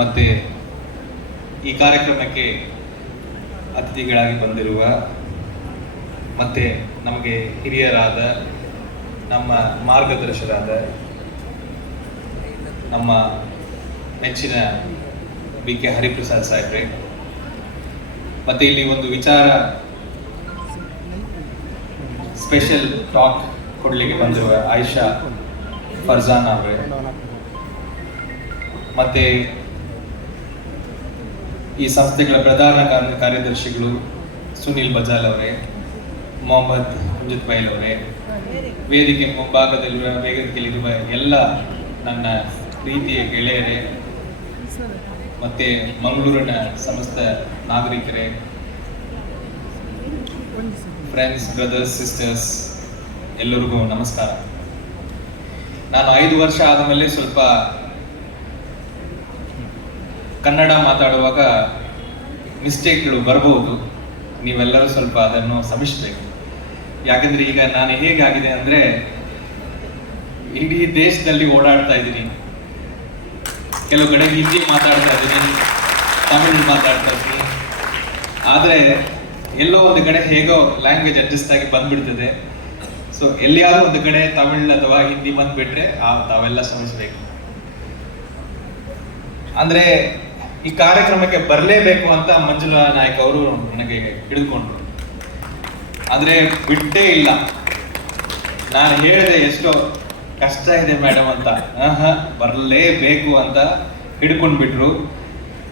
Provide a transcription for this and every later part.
ಮತ್ತೆ ಈ ಕಾರ್ಯಕ್ರಮಕ್ಕೆ ಅತಿಥಿಗಳಾಗಿ ಬಂದಿರುವ ಮತ್ತೆ ನಮಗೆ ಹಿರಿಯರಾದ ನಮ್ಮ ಮಾರ್ಗದರ್ಶರಾದ ನಮ್ಮ ನೆಚ್ಚಿನ ಬಿ ಕೆ ಹರಿಪ್ರಸಾದ್ ಸಾಹೇಬ್ರೆ, ಮತ್ತೆ ಇಲ್ಲಿ ಒಂದು ವಿಚಾರ ಸ್ಪೆಷಲ್ ಟಾಕ್ ಕೊಡ್ಲಿಕ್ಕೆ ಬಂದಿರುವ ಆಯಿಷಾ ಫರ್ಜಾನ್ ಅವರೇ. ಮತ್ತೆ ಈ ಸಂಸ್ಥೆಗಳ ಪ್ರಧಾನ ಕಾರ್ಯ- ಕಾರ್ಯದರ್ಶಿಗಳು ಸುನಿಲ್ ಬಜಾಲ್ ಅವರೇ, ಮೊಹಮ್ಮದ್ ಮುಂಜಿತ್ ಬೈಲ್ ಅವರೇ. ವೇದಿಕೆ ಮುಂಭಾಗದಲ್ಲಿರುವ ವೇದಿಕೆಯಲ್ಲಿರುವ ಎಲ್ಲ ನನ್ನ ಪ್ರೀತಿಯ ಗೆಳೆಯರೇ, ಮತ್ತೆ ಮಂಗಳೂರಿನ ಸಮಸ್ತ ನಾಗರಿಕರೇ ಫ್ರೆಂಡ್ಸ್ ಬ್ರದರ್ಸ್ ಸಿಸ್ಟರ್ಸ್ ಎಲ್ಲರಿಗೂ ನಮಸ್ಕಾರ. ನಾನು ಐದು ವರ್ಷ ಆದಮೇಲೆ ಸ್ವಲ್ಪ ಕನ್ನಡ ಮಾತಾಡುವಾಗ ಮಿಸ್ಟೇಕ್ಗಳು ಬರಬಹುದು. ನೀವೆಲ್ಲರೂ ಸ್ವಲ್ಪ ಅದನ್ನು ಸಮಿಸ್ಬೇಕು ಯಾಕಂದ್ರೆ ಈಗ ನಾನು ಹೇಗಾಗಿದೆ ಅಂದ್ರೆ ಇಡೀ ದೇಶದಲ್ಲಿ ಓಡಾಡ್ತಾ ಇದ್ದೀನಿ. ಕೆಲವು ಕಡೆ ಹಿಂದಿ ಮಾತಾಡ್ತಾ ಇದ್ದೀನಿ, ತಮಿಳ್ ಮಾತಾಡ್ತಾ ಇದ್ದೀನಿ. ಆದ್ರೆ ಎಲ್ಲೋ ಒಂದು ಕಡೆ ಹೇಗೋ ಲ್ಯಾಂಗ್ವೇಜ್ ಅಡ್ಜಸ್ಟ್ ಆಗಿ ಬಂದ್ಬಿಡ್ತದೆ. ಸೊ ಎಲ್ಲಿಯಾದ್ರೂ ಒಂದು ಕಡೆ ತಮಿಳ್ ಅಥವಾ ಹಿಂದಿ ಬಂದ್ಬಿಟ್ರೆ ಆ ತಾವೆಲ್ಲ ಸಮಿಸ್ಬೇಕು ಅಂದ್ರೆ ಈ ಕಾರ್ಯಕ್ರಮಕ್ಕೆ ಬರಲೇಬೇಕು ಅಂತ ಮಂಜುಳಾ ನಾಯಕ್ ಅವರು ನನಗೆ ಹಿಡಿದುಕೊಂಡ್ರು ಅಂದ್ರೆ ಬಿಟ್ಟೇ ಇಲ್ಲ. ನಾನು ಹೇಳಿದೆ ಎಷ್ಟೋ ಕಷ್ಟ ಇದೆ ಮೇಡಮ್ ಅಂತ. ಬರಲೇಬೇಕು ಅಂತ ಹಿಡ್ಕೊಂಡ್ ಬಿಟ್ರು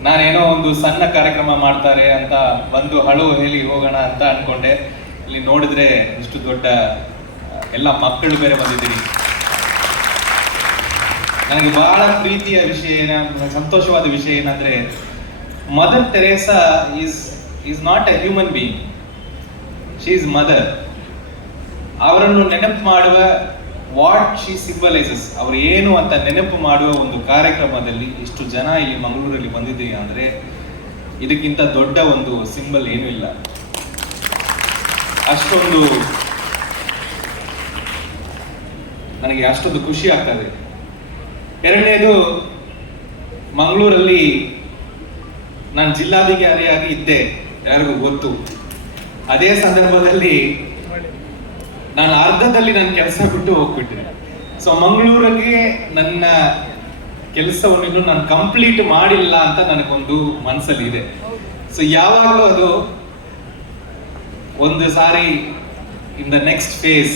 ನಾನೇನೋ ಒಂದು ಸಣ್ಣ ಕಾರ್ಯಕ್ರಮ ಮಾಡ್ತಾರೆ ಅಂತ ಬಂದು ಹಳು ಹೇಳಿ ಹೋಗೋಣ ಅಂತ ಅನ್ಕೊಂಡೆ. ಇಲ್ಲಿ ನೋಡಿದ್ರೆ ಇಷ್ಟು ದೊಡ್ಡ, ಎಲ್ಲ ಮಕ್ಕಳು ಬೇರೆ ಬಂದಿದ್ದೀರಿ. ನನಗೆ ಬಹಳ ಪ್ರೀತಿಯ ವಿಷಯ ಏನ ಸಂತೋಷವಾದ ವಿಷಯ ಏನಂದ್ರೆ mother Teresa is is not a human being she is mother ಅವರನ್ನು ನೆನಪು ಮಾಡುವ ವಾಟ್ ಶಿ ಸಿಂಬಲೈಸಸ್ ಅವರು ಏನು ಅಂತ ನೆನಪು ಮಾಡುವ ಒಂದು ಕಾರ್ಯಕ್ರಮದಲ್ಲಿ ಇಷ್ಟು ಜನ ಇಲ್ಲಿ ಮಂಗಳೂರಲ್ಲಿ ಬಂದಿದ್ದೀವಿ ಅಂದ್ರೆ, ಇದಕ್ಕಿಂತ ದೊಡ್ಡ ಒಂದು ಸಿಂಬಲ್ ಏನೂ ಇಲ್ಲ. ಅಷ್ಟೊಂದು, ನನಗೆ ಅಷ್ಟೊಂದು ಖುಷಿ ಆಗ್ತದೆ ಎರಡನೇದು, ಮಂಗಳೂರಲ್ಲಿ ನಾನು ಜಿಲ್ಲಾಧಿಕಾರಿಯಾಗಿ ಇದ್ದೆ, ಯಾರಿಗೂ ಗೊತ್ತು. ಅದೇ ಸಂದರ್ಭದಲ್ಲಿ ನಾನು ಅರ್ಧದಲ್ಲಿ ನನ್ನ ಕೆಲಸ ಬಿಟ್ಟು ಹೋಗ್ಬಿಟ್ಟೆ ಸೊ ಮಂಗಳೂರಿಗೆ ನನ್ನ ಕೆಲಸವನ್ನು ನಾನು ಕಂಪ್ಲೀಟ್ ಮಾಡಿಲ್ಲ ಅಂತ ನನಗೊಂದು ಮನಸ್ಸಲ್ಲಿ ಇದೆ. ಸೊ ಯಾವಾಗಲೂ ಅದು ಒಂದು ಸಾರಿ ಇನ್ ದ ನೆಕ್ಸ್ಟ್ ಫೇಸ್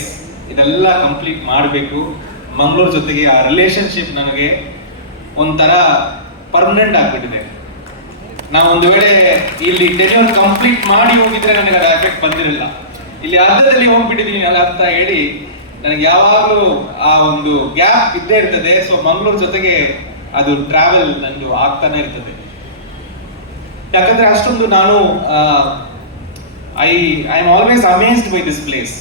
ಇದೆಲ್ಲ ಕಂಪ್ಲೀಟ್ ಮಾಡಬೇಕು. ಮಂಗಳೂರು ಜೊತೆಗೆ ಆ ರಿಲೇಶನ್ಶಿಪ್ ನನಗೆ ಒಂಥರ ಪರ್ಮನೆಂಟ್ ಆಗ್ಬಿಟ್ಟಿದೆ. ನಾವು ಒಂದು ವೇಳೆ ಇಲ್ಲಿ ಟೆನ್ಯೂರ್ ಕಂಪ್ಲೀಟ್ ಮಾಡಿ ಹೋಗಿದ್ರೆ ನನಗೆ ಅದು ಎಫೆಕ್ಟ್ ಬಂದಿರಲಿಲ್ಲ ಇಲ್ಲಿ ಅರ್ಧದಲ್ಲಿ ಹೋಗ್ಬಿಟ್ಟಿದ್ದೀನಿ ಅಲ್ಲ ಅಂತ ಹೇಳಿ ನನಗೆ ಯಾವಾಗಲೂ ಆ ಒಂದು ಗ್ಯಾಪ್ ಇದ್ದೇ ಇರ್ತದೆ. ಸೊ ಮಂಗಳೂರು ಜೊತೆಗೆ ಅದು ಟ್ರಾವೆಲ್ ನನಗೆ ಆಗ್ತಾನೆ ಇರ್ತದೆ. ಯಾಕಂದ್ರೆ ಅಷ್ಟೊಂದು ನಾನು I I am always amazed by this place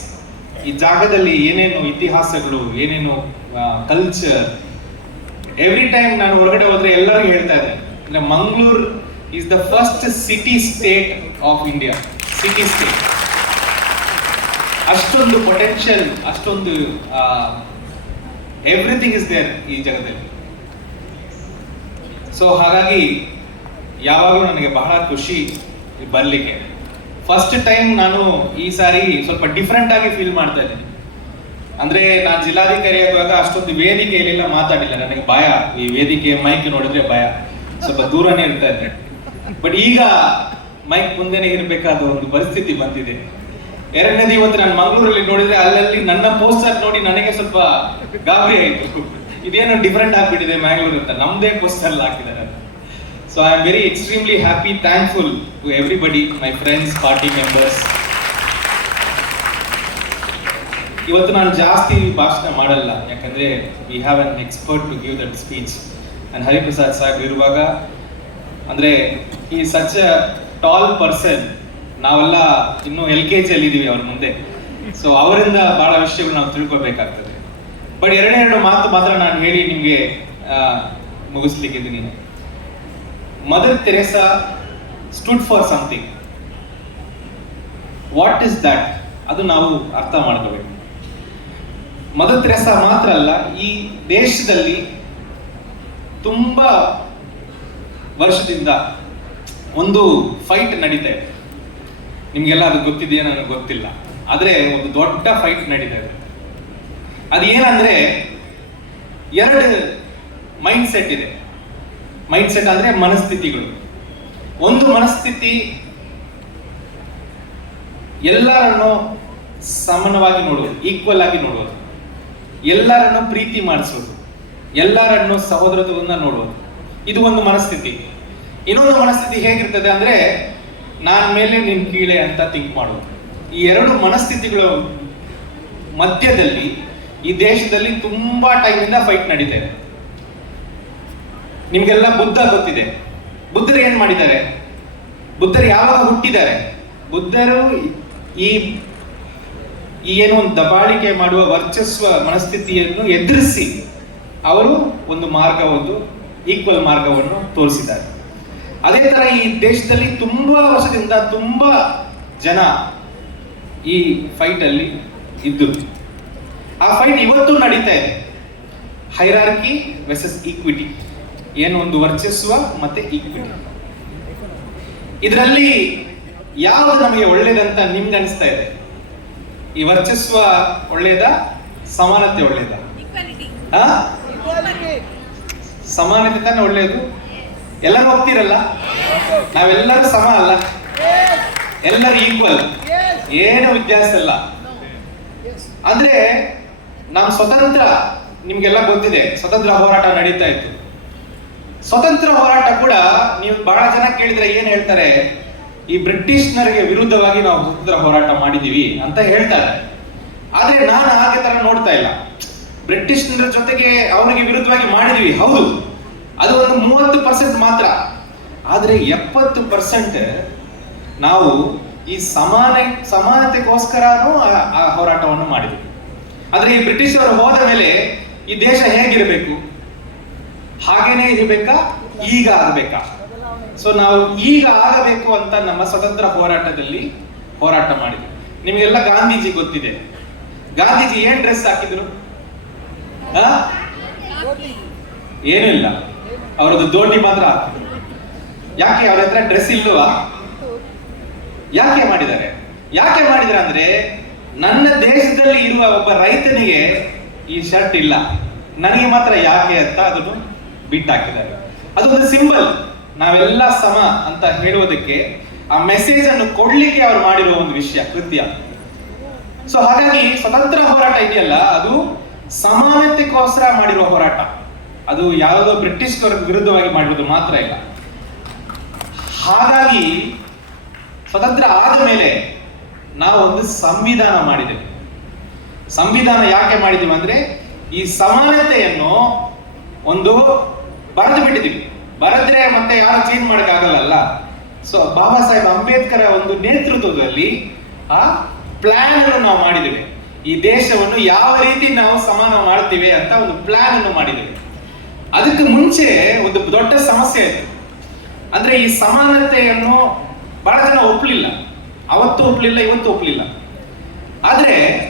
ಈ ಜಾಗದಲ್ಲಿ ಏನೇನು ಇತಿಹಾಸಗಳು, ಏನೇನು ಕಲ್ಚರ್ ಎವ್ರಿ ಟೈಮ್ ನಾನು ಹೊರಗಡೆ ಹೋದ್ರೆ ಎಲ್ಲರೂ ಹೇಳ್ತಾ ಇದ್ದೆ Mangaluru is the first city state of India city state ಅಷ್ಟೊಂದು ಪೊಟೆನ್ಷಿಯಲ್ ಅಷ್ಟೊಂದು ಎವ್ರಿಥಿಂಗ್ ಇಸ್ ದೇರ್ ಈ ಜಗದಲ್ಲಿ ಸೊ ಹಾಗಾಗಿ ಯಾವಾಗಲೂ ನನಗೆ ಬಹಳ ಖುಷಿ ಬರಲಿಕ್ಕೆ. ಫಸ್ಟ್ ಟೈಮ್ ನಾನು ಈ ಸಾರಿ ಸ್ವಲ್ಪ ಡಿಫ್ರೆಂಟ್ ಆಗಿ ಫೀಲ್ ಮಾಡ್ತಾ ಇದ್ದೀನಿ. ಅಂದ್ರೆ ನಾನು ಜಿಲ್ಲಾಧಿಕಾರಿ ಆಗುವಾಗ ಅಷ್ಟೊಂದು ವೇದಿಕೆಯಲ್ಲೆಲ್ಲ ಮಾತಾಡಿಲ್ಲ. ನನಗೆ ಭಯ. ಈ ವೇದಿಕೆ ಮೈಕ್ ನೋಡಿದ್ರೆ ಭಯ. ಸ್ವಲ್ಪ ದೂರನೇ ಇರ್ತಾ ಇದ್ರೆ ಬಟ್ ಈಗ ಮೈಕ್ ಮುಂದೆನೆ ಇರಬೇಕಾದ ಒಂದು ಪರಿಸ್ಥಿತಿ ಬಂದಿದೆ. ಎರಡನೇದು ಇವತ್ತು ನಾನು ಮಂಗಳೂರಲ್ಲಿ ನೋಡಿದ್ರೆ ಅಲ್ಲಲ್ಲಿ ನನ್ನ ಪೋಸ್ಟರ್ ನೋಡಿ ನನಗೆ ಸ್ವಲ್ಪ ಗಾಬರಿ ಆಯ್ತು. ಇದೇನು ಡಿಫ್ರೆಂಟ್ ಆಗ್ಬಿಟ್ಟಿದೆ ಮ್ಯಾಂಗ್ಳೂರ್ ಅಂತ. ನಮ್ದೇ ಪೋಸ್ಟರ್ ಹಾಕಿದ್ದಾರೆ so I am very extremely happy thankful to everybody my friends party members ಇವತ್ತು ನಾನು ಜಾಸ್ತಿ ಭಾಷಣ ಮಾಡಲ್ಲ, ಯಾಕಂದ್ರೆ we have an expert to give that speech ನಾನು ಹರಿಪ್ರಸಾದ್ ಸಾಹೇಬ್ ಇರುವಾಗ, ಅಂದ್ರೆ ಈ ಸಚ್ ಟಾಲ್ ಪರ್ಸನ್ ನಾವೆಲ್ಲ ಇನ್ನೂ ಎಲ್ ಕೆ ಜಿಯಲ್ಲಿ ಇದೀವಿ ಅವ್ರ ಮುಂದೆ. ಸೊ ಅವರಿಂದ ಬಹಳ ವಿಷಯಗಳು ನಾವು ತಿಳ್ಕೊಬೇಕಾಗ್ತದೆ ಬಟ್ ಎರಡೇ ಎರಡು ಮಾತು ಮಾತ್ರ ನಾನು ಹೇಳಿ ನಿಮಗೆ ಮುಗಿಸ್ಲಿಕ್ಕಿದ್ದೀನಿ mother Teresa stood for something what is that ಅದು ನಾವು ಅರ್ಥ ಮಾಡ್ಕೋಬೇಕು. ಮದರ್ ತೆರೆಸ ಮಾತ್ರ ಅಲ್ಲ, ಈ ದೇಶದಲ್ಲಿ ತುಂಬಾ ವರ್ಷದಿಂದ ಒಂದು ಫೈಟ್ ನಡೀತಾ ಇದೆ. ನಿಮ್ಗೆಲ್ಲ ಅದು ಗೊತ್ತಿದೆಯಾ? ನನಗೆ ಗೊತ್ತಿಲ್ಲ. ಆದ್ರೆ ಒಂದು ದೊಡ್ಡ ಫೈಟ್ ನಡೀತಾ ಇದೆ. ಅದು ಏನಂದ್ರೆ ಎರಡು ಮೈಂಡ್ ಸೆಟ್ ಇದೆ. ಮೈಂಡ್ ಸೆಟ್ ಅಂದ್ರೆ ಮನಸ್ಥಿತಿಗಳು. ಒಂದು ಮನಸ್ಥಿತಿ ಎಲ್ಲರನ್ನು ಸಮಾನವಾಗಿ ನೋಡುವುದು ಈಕ್ವಲ್ ಆಗಿ ನೋಡುವುದು. ಎಲ್ಲರನ್ನು ಪ್ರೀತಿ ಮಾಡಿಸೋದು, ಎಲ್ಲರನ್ನು ಸಹೋದರತ್ವದಿಂದ ನೋಡೋದು ಇದು ಒಂದು ಮನಸ್ಥಿತಿ. ಇನ್ನೊಂದು ಮನಸ್ಥಿತಿ ಹೇಗಿರ್ತದೆ ಅಂದ್ರೆ, ನಾನ್ ಮೇಲೆ ನಿನ್ ಕೀಳೆ ಅಂತ ಥಿಂಕ್ ಮಾಡೋದು ಈ ಎರಡು ಮನಸ್ಥಿತಿಗಳ ಮಧ್ಯದಲ್ಲಿ, ಈ ದೇಶದಲ್ಲಿ ತುಂಬಾ ಟೈಮಿಂದ ಫೈಟ್ ನಡೀತಾ ಇದೆ. ನಿಮ್ಗೆಲ್ಲ ಬುದ್ಧ ಗೊತ್ತಿದೆ. ಬುದ್ಧರು ಏನ್ ಮಾಡಿದ್ದಾರೆ? ಬುದ್ಧರು ಯಾವಾಗ ಹುಟ್ಟಿದ್ದಾರೆ? ಬುದ್ಧರು ಈ ಈ ಏನು ಒಂದು ದಬಾಳಿಕೆ ಮಾಡುವ ವರ್ಚಸ್ವ ಮನಸ್ಥಿತಿಯನ್ನು ಎದುರಿಸಿ ಅವರು ಒಂದು ಮಾರ್ಗ ಒಂದು ಈಕ್ವಲ್ ಮಾರ್ಗವನ್ನು ತೋರಿಸಿದ್ದಾರೆ. ಅದೇ ತರ ಈ ದೇಶದಲ್ಲಿ ತುಂಬಾ ವರ್ಷದಿಂದ ತುಂಬಾ ಜನ ಈ ಫೈಟ್ ಅಲ್ಲಿ ಇದ್ದು, ಆ ಫೈಟ್ ಇವತ್ತು ನಡೀತಾ ಇದೆ. ಹೈರಾರ್ಕಿ ವೆಸಸ್ ಈಕ್ವಿಟಿ ಏನು ಒಂದು ವರ್ಚಸ್ವ ಮತ್ತೆ ಈಕ್ವಿಟಿ ಇದರಲ್ಲಿ ಯಾವುದು ನಮಗೆ ಒಳ್ಳೇದಂತ ನಿಮ್ಗೆ ಅನಿಸ್ತಾ ಇದೆ? ಈ ವರ್ಚಸ್ವ ಒಳ್ಳೆಯದ ಸಮಾನತೆ ಒಳ್ಳೆಯದ? ಸಮಾನತೆ ತಾನೆ ಒಳ್ಳೇದು ಎಲ್ಲರೂ ಹೋಗ್ತಿರಲ್ಲ ನಾವೆಲ್ಲರೂ ಸಮ ಅಲ್ಲ? ಎಲ್ಲರೂ ಈಕ್ವಲ್ ಏನು ವ್ಯತ್ಯಾಸ ಇಲ್ಲ. ಅಂದ್ರೆ ನಾವು ಸ್ವತಂತ್ರ ನಿಮ್ಗೆಲ್ಲ ಗೊತ್ತಿದೆ ಸ್ವತಂತ್ರ ಹೋರಾಟ ನಡೀತಾ ಇತ್ತು. ಸ್ವತಂತ್ರ ಹೋರಾಟ ಕೂಡ ನೀವು ಬಹಳ ಜನ ಕೇಳಿದ್ರೆ ಏನ್ ಹೇಳ್ತಾರೆ? ಈ ಬ್ರಿಟಿಷ್ನರಿಗೆ ವಿರುದ್ಧವಾಗಿ ನಾವು ಸ್ವತಂತ್ರ ಹೋರಾಟ ಮಾಡಿದೀವಿ ಅಂತ ಹೇಳ್ತಾರೆ. ಆದ್ರೆ ನಾನು ಹಾಗೆ ತರ ನೋಡ್ತಾ ಇಲ್ಲ. ಬ್ರಿಟಿಷ್ನರ ಜೊತೆಗೆ ಅವನಿಗೆ ವಿರುದ್ಧವಾಗಿ ಮಾಡಿದೀವಿ ಹೌದು. ಅದು ಒಂದು ಮೂವತ್ತು ಪರ್ಸೆಂಟ್ ಮಾತ್ರ. ಆದ್ರೆ ಎಪ್ಪತ್ತು ಪರ್ಸೆಂಟ್ ನಾವು ಈ ಸಮಾನ, ಸಮಾನತೆಗೋಸ್ಕರನೂ ಆ- ಹೋರಾಟವನ್ನು ಮಾಡಿದ್ವಿ. ಆದ್ರೆ ಈ ಬ್ರಿಟಿಷರು ಹೋದ ಮೇಲೆ ಈ ದೇಶ ಹೇಗಿರಬೇಕು? ಹಾಗೇನೆ ಇರಬೇಕಾ? ಈಗ ಆಗಬೇಕಾ? ಸೊ ನಾವು ಈಗ ಆಗಬೇಕು ಅಂತ ನಮ್ಮ ಸ್ವತಂತ್ರ ಹೋರಾಟದಲ್ಲಿ ಹೋರಾಟ ಮಾಡಿದ್ವಿ. ನಿಮಗೆಲ್ಲ ಗಾಂಧೀಜಿ ಗೊತ್ತಿದೆ. ಗಾಂಧೀಜಿ ಏನ್ ಡ್ರೆಸ್ ಹಾಕಿದ್ರು? ಏನಿಲ್ಲ. ಅವರದ್ದು ದೋಣಿ ಮಾತ್ರ ಹಾಕಿದ್ರು. ಯಾಕೆ ಅವ್ರ ಹತ್ರ ಡ್ರೆಸ್ ಇಲ್ಲವಾ ಯಾಕೆ ಮಾಡಿದ್ದಾರೆ? ಯಾಕೆ ಮಾಡಿದ್ರೆ ಅಂದ್ರೆ ನನ್ನ ದೇಶದಲ್ಲಿ ಇರುವ ಒಬ್ಬ ರೈತನಿಗೆ ಈ ಶರ್ಟ್ ಇಲ್ಲ. ನನಗೆ ಮಾತ್ರ ಯಾಕೆ ಅಂತ ಅದನ್ನು ಬಿಟ್ಟಾಕಿದ್ದಾರೆ. ಅದೊಂದು ಸಿಂಬಲ್ ನಾವೆಲ್ಲ ಸಮ ಅಂತ ಹೇಳುವುದಕ್ಕೆ ಆ ಮೆಸೇಜ್ ಅನ್ನು ಕೊಡ್ಲಿಕ್ಕೆ ಅವ್ರು ಮಾಡಿರೋ ಒಂದು ವಿಷಯ, ಕೃತ್ಯ. ಸೊ ಹಾಗಾಗಿ ಸ್ವತಂತ್ರ ಹೋರಾಟ ಇದೆಯಲ್ಲ, ಅದು ಸಮಾನತೆಗೋಸ್ಕರ ಮಾಡಿರುವ ಹೋರಾಟ. ಅದು ಯಾವುದೋ ಬ್ರಿಟಿಷ್ನವರ ವಿರುದ್ಧವಾಗಿ ಮಾಡಿರೋದು ಮಾತ್ರ ಇಲ್ಲ. ಹಾಗಾಗಿ ಸ್ವತಂತ್ರ ಆದ ಮೇಲೆ ನಾವೊಂದು ಸಂವಿಧಾನ ಮಾಡಿದೆವು. ಸಂವಿಧಾನ ಯಾಕೆ ಮಾಡಿದೀವಿ ಅಂದ್ರೆ ಈ ಸಮಾನತೆಯನ್ನು ಒಂದು ಬರೆದು ಬಿಟ್ಟಿದೀವಿ. ಬರೆದ್ರೆ ಮತ್ತೆ ಯಾರು ಚೇಂಜ್ ಮಾಡೋಕ್ಕಾಗಲ್ಲ ಸೊ ಬಾಬಾ ಸಾಹೇಬ್ ಅಂಬೇಡ್ಕರ್ ಒಂದು ನೇತೃತ್ವದಲ್ಲಿ, ಆ ಪ್ಲಾನ್ ಅನ್ನು ನಾವು ಮಾಡಿದ್ದೇವೆ. ಈ ದೇಶವನ್ನು ಯಾವ ರೀತಿ ನಾವು ಸಮಾನ ಮಾಡ್ತೀವಿ ಅಂತ ಒಂದು ಪ್ಲಾನ್ ಅನ್ನು ಮಾಡಿದ್ದೇವೆ. ಅದಕ್ಕೆ ಮುಂಚೆ ಒಂದು ದೊಡ್ಡ ಸಮಸ್ಯೆ ಇತ್ತು. ಅಂದ್ರೆ ಈ ಸಮಾನತೆಯನ್ನು ಬಹಳ ಜನ ಒಪ್ಪಲಿಲ್ಲ. ಅವತ್ತು ಒಪ್ಲಿಲ್ಲ ಇವತ್ತು ಒಪ್ಪಲಿಲ್ಲ. ಆದ್ರೆ,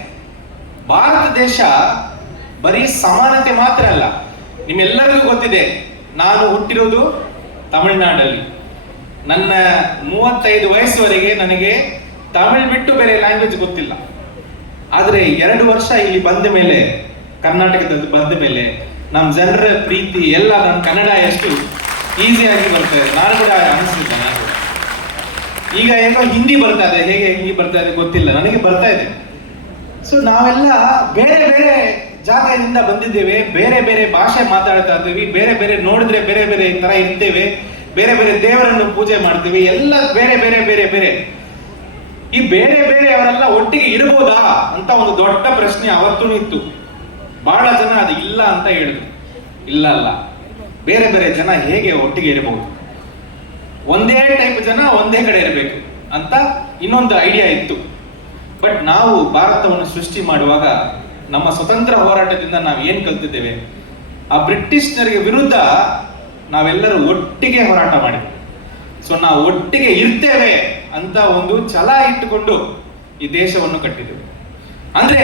ಭಾರತ ದೇಶ ಬರೀ ಸಮಾನತೆ ಮಾತ್ರ ಅಲ್ಲ. ನಿಮ್ಮೆಲ್ಲರಿಗೂ ಗೊತ್ತಿದೆ ನಾನು ಹುಟ್ಟಿರೋದು ತಮಿಳುನಾಡಲ್ಲಿ. ನನ್ನ ಮೂವತ್ತೈದು ವಯಸ್ಸುವರೆಗೆ ನನಗೆ ತಮಿಳ್ ಬಿಟ್ಟು ಬೇರೆ ಲ್ಯಾಂಗ್ವೇಜ್ ಗೊತ್ತಿಲ್ಲ. ಆದರೆ ಎರಡು ವರ್ಷ ಇಲ್ಲಿ ಬಂದ ಮೇಲೆ, ಕರ್ನಾಟಕದಲ್ಲಿ ಬಂದ ಮೇಲೆ ನಮ್ಮ ಜನರ ಪ್ರೀತಿ ಎಲ್ಲ ನನ್ನ ಕನ್ನಡ ಎಷ್ಟು ಈಸಿಯಾಗಿ ಬರ್ತದೆ ನಾನು ಕೂಡ ಅನಿಸ್ತಿದ್ದೆ ನಾನು. ಈಗ ಏನೋ ಹಿಂದಿ ಬರ್ತಾ ಇದೆ, ಹೇಗೆ ಹಿಂದಿ ಬರ್ತಾ ಇದೆ ಗೊತ್ತಿಲ್ಲ, ನನಗೆ ಬರ್ತಾ ಇದೆ. ಸೊ ನಾವೆಲ್ಲ ಬೇರೆ ಬೇರೆ ಜಾಗದಿಂದ ಬಂದಿದ್ದೇವೆ, ಬೇರೆ ಬೇರೆ ಭಾಷೆ ಮಾತಾಡ್ತಾ ಇದ್ದೀವಿ, ಬೇರೆ ಬೇರೆ ನೋಡಿದ್ರೆ ಬೇರೆ ಬೇರೆ ತರ ಇರ್ತೇವೆ, ಬೇರೆ ಬೇರೆ ದೇವರನ್ನು ಪೂಜೆ ಮಾಡ್ತೀವಿ, ಎಲ್ಲ ಬೇರೆ ಬೇರೆ ಬೇರೆ ಬೇರೆ. ಈ ಬೇರೆ ಬೇರೆ ಅವರೆಲ್ಲ ಒಟ್ಟಿಗೆ ಇರಬಹುದಾ ಅಂತ ಒಂದು ದೊಡ್ಡ ಪ್ರಶ್ನೆ ಅವತ್ತೂ ಇತ್ತು. ಬಹಳ ಜನ ಅದು ಇಲ್ಲ ಅಂತ ಹೇಳಿದ್ರು. ಇಲ್ಲ ಅಲ್ಲ. ಬೇರೆ ಬೇರೆ ಜನ ಹೇಗೆ ಒಟ್ಟಿಗೆ ಇರಬಹುದು ಒಂದೇ ಟೈಪ್ ಜನ ಒಂದೇ ಕಡೆ ಇರಬೇಕು ಅಂತ ಇನ್ನೊಂದು ಐಡಿಯಾ ಇತ್ತು. ಬಟ್ ನಾವು ಭಾರತವನ್ನು ಸೃಷ್ಟಿ ಮಾಡುವಾಗ ನಮ್ಮ ಸ್ವತಂತ್ರ ಹೋರಾಟದಿಂದ ನಾವು ಏನ್ ಕಲ್ತಿದ್ದೇವೆ? ಆ ಬ್ರಿಟಿಷ್ನರಿಗೆ ವಿರುದ್ಧ ನಾವೆಲ್ಲರೂ ಒಟ್ಟಿಗೆ ಹೋರಾಟ ಮಾಡಿದ್ವಿ. ಸೊ ನಾವು ಒಟ್ಟಿಗೆ ಇರ್ತೇವೆ ಅಂತ ಒಂದು ಛಲ ಇಟ್ಟುಕೊಂಡು ಈ ದೇಶವನ್ನು ಕಟ್ಟಿದೆ ಅಂದ್ರೆ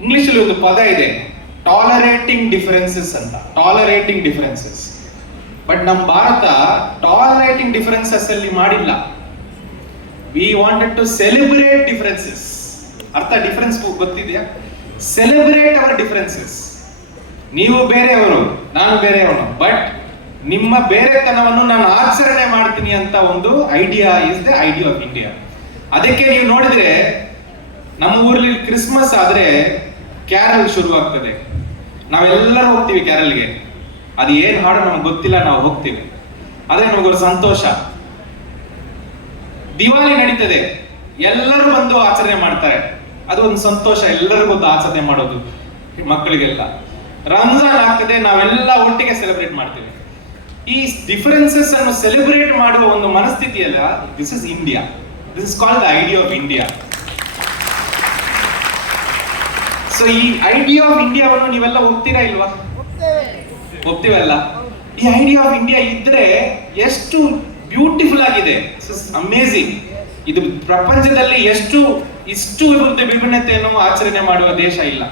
ಇಂಗ್ಲಿಷ್ ಅಲ್ಲಿ ಒಂದು ಪದ ಇದೆ ಟಾಲರೇಟಿಂಗ್ ಡಿಫರೆನ್ಸಸ್ ಅಂತ. ಟಾಲರೇಟಿಂಗ್ ಡಿಫರೆನ್ಸಸ್ ಬಟ್ ನಮ್ಮ ಭಾರತ ಟಾಲರೇಟಿಂಗ್ ಡಿಫರೆನ್ಸಸ್ ಅಲ್ಲಿ ಮಾಡಿಲ್ಲ. We wanted to celebrate differences ಅರ್ಥ ಡಿಫರೆನ್ಸ್ ಗೊತ್ತಿದೆಯಾ? ಸೆಲೆಬ್ರೇಟ್ ಅವರ್ ಡಿಫರೆನ್ಸಸ್ ನೀವು ಬೇರೆಯವರು, ನಾನು ಬೇರೆಯವನು. ಬಟ್ ನಿಮ್ಮ ಬೇರೆತನವನ್ನು ನಾನು ಆಚರಣೆ ಮಾಡ್ತೀನಿ ಅಂತ ಒಂದು idea is the idea of India ಅದಕ್ಕೆ ನೀವು ನೋಡಿದ್ರೆ, ನಮ್ಮ ಊರಲ್ಲಿ ಕ್ರಿಸ್ಮಸ್ ಆದ್ರೆ ಕ್ಯಾರಲ್ ಶುರು ಆಗ್ತದೆ ನಾವೆಲ್ಲರೂ ಹೋಗ್ತೀವಿ ಕ್ಯಾರಲ್ಗೆ ಅದು ಏನ್ ಹಾಡು ನಮ್ಗೆ ಗೊತ್ತಿಲ್ಲ, ನಾವು ಹೋಗ್ತೀವಿ. ಅದೇ ನಮಗೊಂದು ಸಂತೋಷ. ದಿವಾಲಿ ನಡೀತದೆ. ಎಲ್ಲರೂ ಬಂದು ಆಚರಣೆ ಮಾಡ್ತಾರೆ. ಅದು ಒಂದು ಸಂತೋಷ ಎಲ್ಲರಿಗೂ ಒಂದು ಮಾಡೋದು ಮಕ್ಕಳಿಗೆಲ್ಲ. ರಂಜಾನ್ ಆಗ್ತದೆ, ನಾವೆಲ್ಲ ಒಟ್ಟಿಗೆ ಸೆಲೆಬ್ರೇಟ್ ಮಾಡ್ತೀವಿ. ಈ ಡಿಫರೆನ್ಸಸ್ ಅನ್ನು ಸೆಲೆಬ್ರೇಟ್ ಮಾಡುವ ಒಂದು ಮನಸ್ಥಿತಿಯಲ್ಲ this is India this is call the idea of India so ಈ ಐಡಿಯಾ ಆಫ್ ಇಂಡಿಯಾವನ್ನು ನೀವೆಲ್ಲ ಒಪ್ತೀರಾ ಇಲ್ವಾ? ಒಪ್ತೀವಲ್ಲ ಈ ಐಡಿಯಾ ಆಫ್ ಇಂಡಿಯಾ ಇದ್ರೆ ಎಷ್ಟು ಬ್ಯೂಟಿಫುಲ್ ಆಗಿದೆ. ಅಮೇಸಿಂಗ್ ಇದು ಪ್ರಪಂಚದಲ್ಲಿ ಎಷ್ಟು, ಇಷ್ಟು ವಿರುದ್ಧ ವಿಭಿನ್ನತೆಯನ್ನು ಆಚರಣೆ ಮಾಡುವ ದೇಶ ಇಲ್ಲ.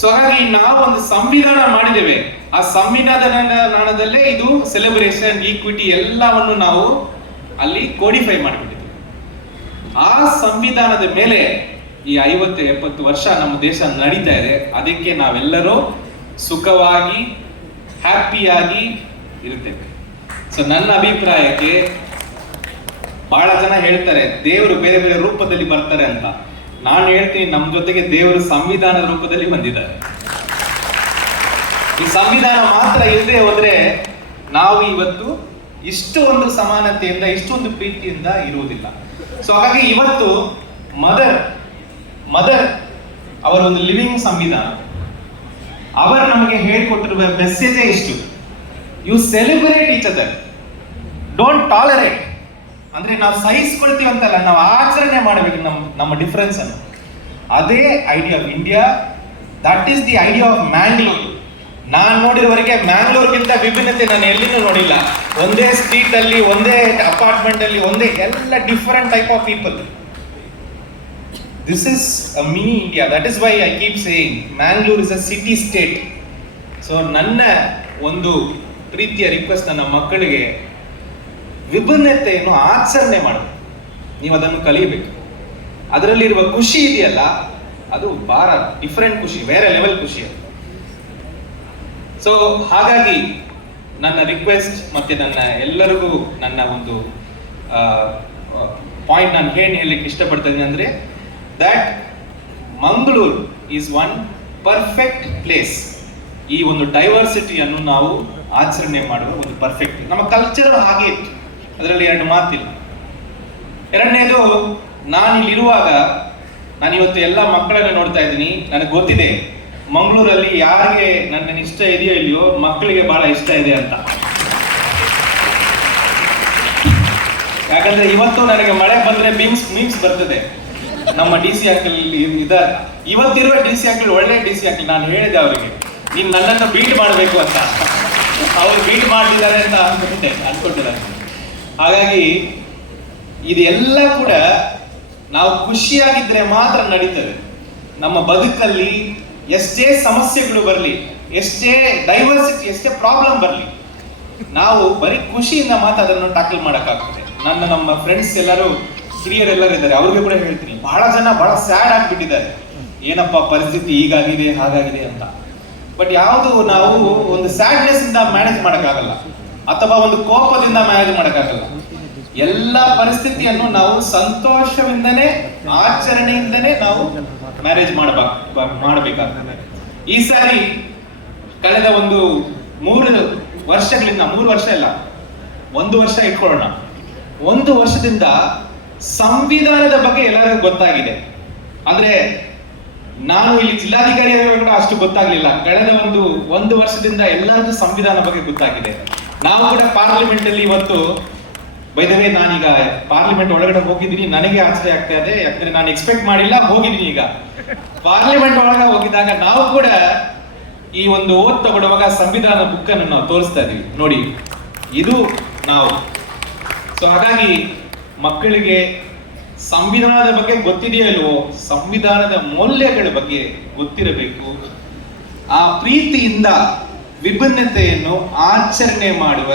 ಸೊ ಹಾಗಾಗಿ ನಾವು ಒಂದು ಸಂವಿಧಾನ ಮಾಡಿದ್ದೇವೆ. ಆ ಸಂವಿಧಾನದಲ್ಲೇ ಇದು ಸೆಲೆಬ್ರೇಷನ್ ಈಕ್ವಿಟಿ ಎಲ್ಲವನ್ನು ನಾವು ಅಲ್ಲಿ ಕೋಡಿಫೈ ಮಾಡಿಬಿಟ್ಟಿದ್ದೇವೆ ಆ ಸಂವಿಧಾನದ ಮೇಲೆ ಈ ಐವತ್ತು, ಎಪ್ಪತ್ತು ವರ್ಷ ನಮ್ಮ ದೇಶ ನಡೀತಾ ಇದೆ. ಅದಕ್ಕೆ ನಾವೆಲ್ಲರೂ ಸುಖವಾಗಿ ಹ್ಯಾಪಿಯಾಗಿ ಇರ್ತೇವೆ. ಸೊ ನನ್ನ ಅಭಿಪ್ರಾಯಕ್ಕೆ ಬಹಳ ಜನ ಹೇಳ್ತಾರೆ, ದೇವರು ಬೇರೆ ಬೇರೆ ರೂಪದಲ್ಲಿ ಬರ್ತಾರೆ ಅಂತ. ನಾನು ಹೇಳ್ತೀನಿ ನಮ್ಮ ಜೊತೆಗೆ ದೇವರು ಸಂವಿಧಾನದ ರೂಪದಲ್ಲಿ ಬಂದಿದ್ದಾರೆ. ಈ ಸಂವಿಧಾನ ಮಾತ್ರ ಇಲ್ಲದೆ ಹೋದ್ರೆ ನಾವು ಇವತ್ತು ಇಷ್ಟು ಒಂದು ಸಮಾನತೆಯಿಂದ, ಇಷ್ಟೊಂದು ಪ್ರೀತಿಯಿಂದ ಇರುವುದಿಲ್ಲ. ಸೊ ಹಾಗಾಗಿ ಇವತ್ತು ಮದರ್ ಮದರ್ ಅವರ ಒಂದು ಲಿವಿಂಗ್ ಸಂವಿಧಾನ, ಅವರು ನಮಗೆ ಹೇಳಿಕೊಟ್ಟಿರುವ ಮೆಸೇಜೇ ಇಷ್ಟು. You celebrate each other don't tolerate ಅಂದ್ರೆ ನಾವು ಸಹಿಸ್ಕೊಳ್ತೀವಿ ಅಂತಲ್ಲ, ನಾವು ಆಚರಣೆ ಮಾಡಬೇಕು ನಮ್ಮ ನಮ್ಮ ಡಿಫರೆನ್ಸ್ ಅನ್ನು. ಅದೇ idea of India that is the idea of Mangalore ನಾನು ನೋಡಿರೋವರೆಗೆ ಮ್ಯಾಂಗ್ಳೂರ್ಗಿಂತ ವಿಭಿನ್ನತೆ ನಾನು ಎಲ್ಲಿನೂ ನೋಡಿಲ್ಲ. ಒಂದೇ ಸ್ಟ್ರೀಟ್ ಅಲ್ಲಿ, ಒಂದೇ ಅಪಾರ್ಟ್ಮೆಂಟ್ ಅಲ್ಲಿ, ಒಂದೇ ಎಲ್ಲ different type of people this is a mini India that is why I keep saying Mangalore is a city state so ನನ್ನ ಒಂದು ಪ್ರೀತಿಯ ರಿಕ್ವೆಸ್ಟ್ ನನ್ನ ಮಕ್ಕಳಿಗೆ ವಿಭಿನ್ನತೆಯನ್ನು ಆಚರಣೆ ಮಾಡಬೇಕು ನೀವು ಅದನ್ನು ಕಲಿಯಬೇಕು. ಅದರಲ್ಲಿರುವ ಖುಷಿ ಇದೆಯಲ್ಲ, ಅದು ಬಾರ ಡಿಫರೆಂಟ್ ಖುಷಿ, ಬೇರೆ ಲೆವೆಲ್ ಖುಷಿ ಅದು. ಸೊ ಹಾಗಾಗಿ ನನ್ನ ರಿಕ್ವೆಸ್ಟ್ ಮತ್ತೆ ನನ್ನ ಎಲ್ಲರಿಗೂ ನನ್ನ ಒಂದು ಪಾಯಿಂಟ್ ನಾನು ಏನು ಹೇಳಲಿಕ್ಕೆ ಇಷ್ಟಪಡ್ತೇನೆ ಅಂದ್ರೆ that Mangaluru is one perfect place ಈ ಒಂದು ಡೈವರ್ಸಿಟಿಯನ್ನು ನಾವು ಆಚರಣೆ ಮಾಡುವ ಒಂದು ಪರ್ಫೆಕ್ಟ್ ನಮ್ಮ ಕಲ್ಚರ್ ಹಾಗೆ ಇತ್ತು. ಅದರಲ್ಲಿ ಎರಡು ಮಾತಿಲ್ಲ. ಎರಡನೇದು, ನಾನಿಲ್ಲಿರುವಾಗ ನಾನು ಇವತ್ತು ಎಲ್ಲ ಮಕ್ಕಳನ್ನು ನೋಡ್ತಾ ಇದ್ದೀನಿ. ನನಗೆ ಗೊತ್ತಿದೆ, ಮಂಗಳೂರಲ್ಲಿ ಯಾರಿಗೆ ನನ್ನ ಇಷ್ಟ ಇದೆಯೋ ಇಲ್ಲಿಯೋ ಮಕ್ಕಳಿಗೆ ಬಹಳ ಇಷ್ಟ ಇದೆ ಅಂತ. ಯಾಕಂದ್ರೆ ಇವತ್ತು ನನಗೆ ಮಳೆ ಬಂದ್ರೆ ಮೀಮ್ಸ್ ಮೀಮ್ಸ್ ಬರ್ತದೆ. ನಮ್ಮ ಡಿ ಸಿ ಅಂಕಲ್ ಇದ ಇವತ್ತಿರುವ ಡಿ ಸಿ ಅಂಕಲ್ ಒಳ್ಳೆ ಡಿ ಸಿ ಅಂಕಲ್ ನಾನು ಹೇಳಿದೆ ಅವರಿಗೆ. ನೀನ್ ನನ್ನನ್ನು ಬೀಟ್ ಮಾಡಬೇಕು ಅಂತ. ಅವ್ರು ಬೀಟ್ ಮಾಡಿದ್ದಾರೆ ಅಂತ ಅನ್ಕೊಂಡಿದ್ದೆ ಅನ್ಕೊಂಡಿದ್ದಾರೆ ಹಾಗಾಗಿ ಇದೆಲ್ಲ ಕೂಡ ನಾವು ಖುಷಿಯಾಗಿದ್ರೆ ಮಾತ್ರ ನಡೀತದೆ. ನಮ್ಮ ಬದುಕಲ್ಲಿ ಎಷ್ಟೇ ಸಮಸ್ಯೆಗಳು ಬರಲಿ, ಎಷ್ಟೇ ಡೈವರ್ಸಿಟಿ ಎಷ್ಟೇ ಪ್ರಾಬ್ಲಮ್ ಬರಲಿ, ನಾವು ಬರೀ ಖುಷಿಯಿಂದ ಮಾತ್ರ ಅದನ್ನು ಟ್ಯಾಕಲ್ ಮಾಡೋಕ್ಕಾಗ್ತದೆ. ನನ್ನ ನಮ್ಮ ಫ್ರೆಂಡ್ಸ್ ಎಲ್ಲರೂ ಹಿರಿಯರೆಲ್ಲರೂ ಇದ್ದಾರೆ, ಅವ್ರಿಗೆ ಕೂಡ ಹೇಳ್ತೀನಿ. ಬಹಳ ಜನ ಬಹಳ ಸ್ಯಾಡ್ ಆಗಿಬಿಟ್ಟಿದ್ದಾರೆ. ಏನಪ್ಪ ಪರಿಸ್ಥಿತಿ ಹೀಗಾಗಿದೆ, ಹಾಗಾಗಿದೆ ಅಂತ. ಬಟ್ ಯಾವುದು ನಾವು ಒಂದು ಸ್ಯಾಡ್ನೆಸ್ ಇಂದ ಮ್ಯಾನೇಜ್ ಮಾಡೋಕ್ಕಾಗಲ್ಲ. ಅಥವಾ ಒಂದು ಕೋಪದಿಂದ ಮ್ಯಾನೇಜ್ ಮಾಡೋಕ್ಕಾಗಲ್ಲ. ಎಲ್ಲ ಪರಿಸ್ಥಿತಿಯನ್ನು ನಾವು ಸಂತೋಷದಿಂದನೇ, ಆಚರಣೆಯಿಂದನೇ ನಾವು ಮ್ಯಾರೇಜ್ ಮಾಡಬೇಕು ಮಾಡಬೇಕಾಗ್ತದೆ. ಈ ಸಾರಿ ಕಳೆದ ಒಂದು ಮೂರು ವರ್ಷಗಳಿಂದ, ಮೂರು ವರ್ಷ ಇಲ್ಲ ಒಂದು ವರ್ಷ ಇಟ್ಕೊಳ್ಳೋಣ. ಒಂದು ವರ್ಷದಿಂದ ಸಂವಿಧಾನದ ಬಗ್ಗೆ ಎಲ್ಲರಿಗೂ ಗೊತ್ತಾಗಿದೆ. ಅಂದ್ರೆ ನಾನು ಇಲ್ಲಿ ಜಿಲ್ಲಾಧಿಕಾರಿ ಕೂಡ ಅಷ್ಟು ಗೊತ್ತಾಗ್ಲಿಲ್ಲ. ಕಳೆದ ಒಂದು ಒಂದು ವರ್ಷದಿಂದ ಎಲ್ಲರಿಗೂ ಸಂವಿಧಾನ ಬಗ್ಗೆ ಗೊತ್ತಾಗಿದೆ. ನಾವು ಕೂಡ ಪಾರ್ಲಿಮೆಂಟ್ ಅಲ್ಲಿ ಇವತ್ತು ಬೈದವೇ ನಾನೀಗ ಪಾರ್ಲಿಮೆಂಟ್ ಒಳಗಡೆ ಹೋಗಿದ್ದೀನಿ. ನನಗೆ ಆಶ್ಚರ್ಯ ಆಗ್ತಾ ಇದೆ. ಯಾಕಂದ್ರೆ ನಾನು ಎಕ್ಸ್ಪೆಕ್ಟ್ ಮಾಡಿಲ್ಲ, ಹೋಗಿದ್ದೀನಿ ಈಗ. ಪಾರ್ಲಿಮೆಂಟ್ ಒಳಗೆ ಹೋಗಿದಾಗ ನಾವು ಕೂಡ ಈ ಒಂದು ಓದ್ ತಗೊಳ್ಳುವಾಗ ಸಂವಿಧಾನ ಬುಕ್ ಅನ್ನು ನಾವು ತೋರಿಸ್ತಾ ಇದೀವಿ ನೋಡಿ, ಇದು ನಾವು. ಸೊ ಹಾಗಾಗಿ ಮಕ್ಕಳಿಗೆ ಸಂವಿಧಾನದ ಬಗ್ಗೆ ಗೊತ್ತಿದೆಯಲ್ವೋ ಸಂವಿಧಾನದ ಮೌಲ್ಯಗಳ ಬಗ್ಗೆ ಗೊತ್ತಿರಬೇಕು. ಆ ಪ್ರೀತಿಯಿಂದ ವಿಭಿನ್ನತೆಯನ್ನು ಆಚರಣೆ ಮಾಡುವ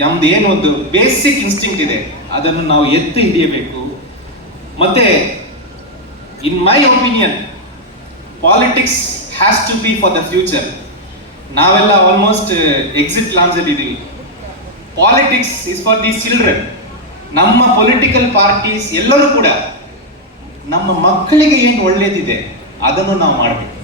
ನಮ್ದು ಒಂದು ಬೇಸಿಕ್ ಇನ್ಸ್ಟಿಂಕ್ಟ್ ಇದೆ. ಅದನ್ನು ನಾವು ಎತ್ತಿ ಹಿಡಿಯಬೇಕು. ಮತ್ತೆ in my opinion politics has to be for the future ನಾವೆಲ್ಲ ಆಲ್ಮೋಸ್ಟ್ ಎಕ್ಸಿಟ್ ಲಾಂಚ್ ಅಲ್ಲಿ ಇದೀವಿ politics is for the children ನಮ್ಮ ಪೊಲಿಟಿಕಲ್ ಪಾರ್ಟೀಸ್ ಎಲ್ಲರೂ ಕೂಡ ನಮ್ಮ ಮಕ್ಕಳಿಗೆ ಏನು ಒಳ್ಳೇದಿದೆ, ಅದನ್ನು ನಾವು ಮಾಡಬೇಕು.